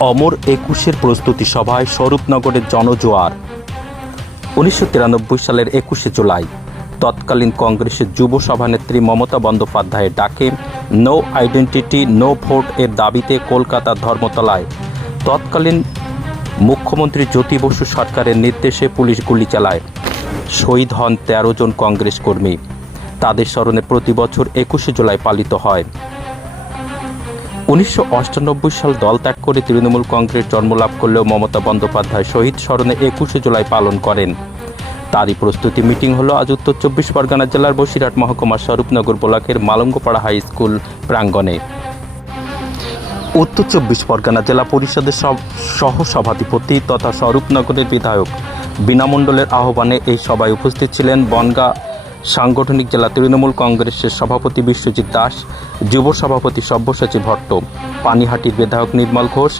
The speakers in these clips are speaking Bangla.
অমর একুশের প্রস্তুতি সভায় স্বরূপনগরের জনজোয়ার। উনিশশো তিরানব্বই সালের একুশে জুলাই, তৎকালীন কংগ্রেসের যুব সভানেত্রী মমতা বন্দ্যোপাধ্যায়ের ডাকে নো আইডেন্টিটি, নো ভোট এর দাবিতে কলকাতার ধর্মতলায়। তৎকালীন মুখ্যমন্ত্রী জ্যোতি বসু সরকারের নির্দেশে পুলিশ গুলি চালায়। শহীদ হন তেরো জন কংগ্রেস কর্মী। তাদের স্মরণে প্রতি বছর একুশে জুলাই পালিত হয়। উনিশশো সাল দল ত্যাগ করে তৃণমূল কংগ্রেস জন্মলাভ করলেও মমতা বন্দ্যোপাধ্যায় শহীদ স্মরণে একুশে জুলাই পালন করেন। তারই প্রস্তুতি মিটিং হলো আজ উত্তর চব্বিশ পরগনা জেলার বসিরহাট মহকুমার স্বরূপনগর ব্লকের মালঙ্গপাড়া হাই স্কুল প্রাঙ্গণে। উত্তর চব্বিশ পরগনা জেলা পরিষদের সব- সভাধিপতি তথা স্বরূপনগরের বিধায়ক বিনামণ্ডলের আহ্বানে এই সভায় উপস্থিত ছিলেন বনগা সাংগঠনিক জেলা তৃণমূল কংগ্রেসের সভাপতি বিশ্বজিৎ দাস, যুব সভাপতি সব্যসাচী ভট্ট, পানিহাটির বিধায়ক নির্মল ঘোষ,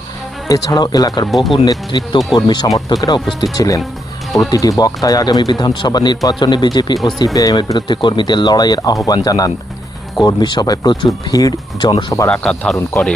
এছাড়াও এলাকার বহু নেতৃত্ব কর্মী সমর্থকেরা উপস্থিত ছিলেন। প্রতিটি বক্তায় আগামী বিধানসভা নির্বাচনে বিজেপি ও সিপিআইএমের বিরুদ্ধে কর্মীদের লড়াইয়ের আহ্বান জানান। কর্মী সভায় প্রচুর ভিড়, জনসভার আকার ধারণ করে।